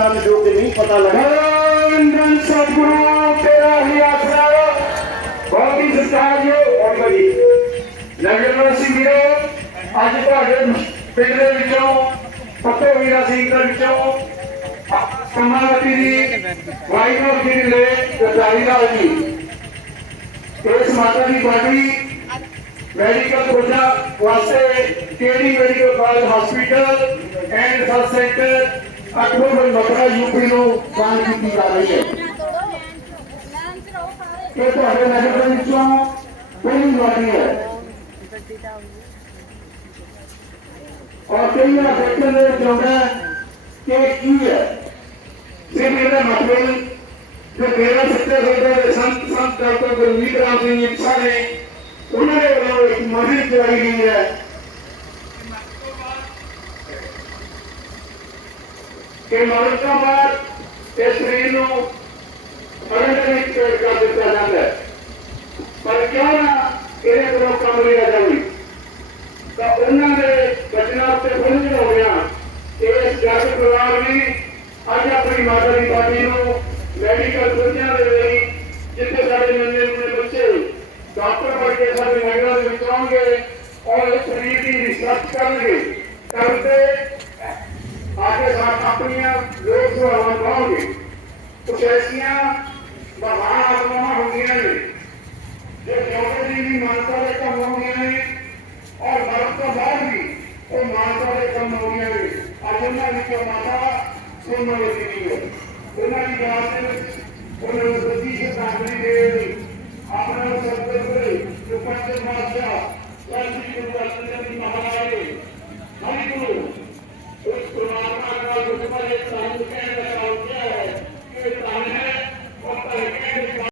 ਨਾਮ ਜੋ ਕਿ ਨਹੀਂ ਪਤਾ ਲੱਗਾ ਧੰਨ ਸਤਿਗੁਰੂ ਤੇਰਾ ਹੀ ਆਸਰਾ ਬਹੁਤ ਹੀ ਸਤਿਕਾਰਯੋਗ ਬਹੁਤ ਬੜੀ ਨਗਰ ਸਿੰਘ ਵੀਰੋ ਅੱਜ ਤੁਹਾਡੇ ਪਿੰਡ ਦੇ ਵਿੱਚੋਂ ਪੱਤੇ ਵੀਰਾ ਸਿੰਘ ਦੇ ਵਿੱਚੋਂ ਸਮਾਵਤੀ ਦੀ ਵਾਹਿਗੁਰੂ ਜੀ ਦੇ ਗਦਾਰੀ ਦਾ ਜੀ ਇਸ ਮਾਤਾ ਦੀ ਬਾਣੀ ਮੈਡੀਕਲ ਕੋਚਾ ਵਾਸਤੇ ਕਿਹੜੀ medical college hospital and sub centre Akbar Mathura UP ਨੂੰ ਦਾਨ ਕੀਤੀ ਜਾ ਰਹੀ ਹੈ ਇਹ ਤੁਹਾਡੇ ਨਗਰ ਦੇ ਵਿੱਚੋਂ ਪਹਿਲੀ ਵਾਰੀ ਹੈ ਔਰ ਕਈ ਵਾਰ ਦੇਖਣ ਦੇ ਵਿੱਚ ਆਉਂਦਾ ਹੈ ਕਿ ਕੀ ਹੈ ਸਿਰ ਮੇਰਾ ਮਤਲਬ ਕਿ ਮੇਰਾ ਸੱਤੇ ਹੋਏ ਦੇ ਸੰਤ ਸੰਤ ਡਾਕਟਰ ਗੁਰਮੀਤ ਰਾਮ ਸਿੰਘ ਜੀ ਸਾਰੇ ਉਹਨਾਂ ਦੇ ਵੱਲੋਂ ਇੱਕ ਮੁਹਿੰਮ ਚਲਾਈ ਕਿ ਮਰਨ ਬਾਅਦ ਇਸ ਸਰੀਰ ਨੂੰ ਮਰਨ ਦੇ ਵਿੱਚ ਪੇਟ ਕਰ ਦਿੱਤਾ ਜਾਂਦਾ ਹੈ। ਪਰ ਕਿਉਂ ਨਾ ਇਹਦੇ ਕੋਲੋਂ ਕੰਮ ਲਿਆ ਜਾਵੇ? ਤਾਂ ਉਹਨਾਂ ਦੇ ਬਚਨਾਂ ਉੱਤੇ ਖੁੱਲ੍ਹ ਹੋ ਗਿਆ ਇਸ ਜੱਟ ਪਰਿਵਾਰ ਨੇ ਅੱਜ ਆਪਣੀ ਮਾਤਾ ਦੀ ਬਾਡੀ ਨੂੰ ਮੈਡੀਕਲ ਦੁਨੀਆ ਦੇ ਲਈ ਜਿੱਥੇ ਸਾਡੇ ਨੰਨੇ ਨੰਨੇ ਬੱਚੇ ਡਾਕਟਰ ਬਣ ਕੇ ਸਾਡੇ ਨਗਰਾਂ ਦੇ ਵਿੱਚ ਆਉਣਗੇ ਔਰ ਸਰੀਰ ਦੀ ਰਿਸਰਚ ਕਰਨਗੇ। ਕਰਦੇ आगे साथ कंपनियाँ लोग जो हमारे में कुछ ऐसियाँ महान आत्मा होंगी ने जो चौथे दिन भी मानता के कम होंगे तो ने और मर्द का बाद भी वो मानता के कम होंगे ने अजुना जी का माता, सोना लेती नहीं है सोना जी का है उन्हें उस से सामने दे दी। आपने उस शब्द को जो पंच मास्टर संत जी को राष्ट्रपति महाराज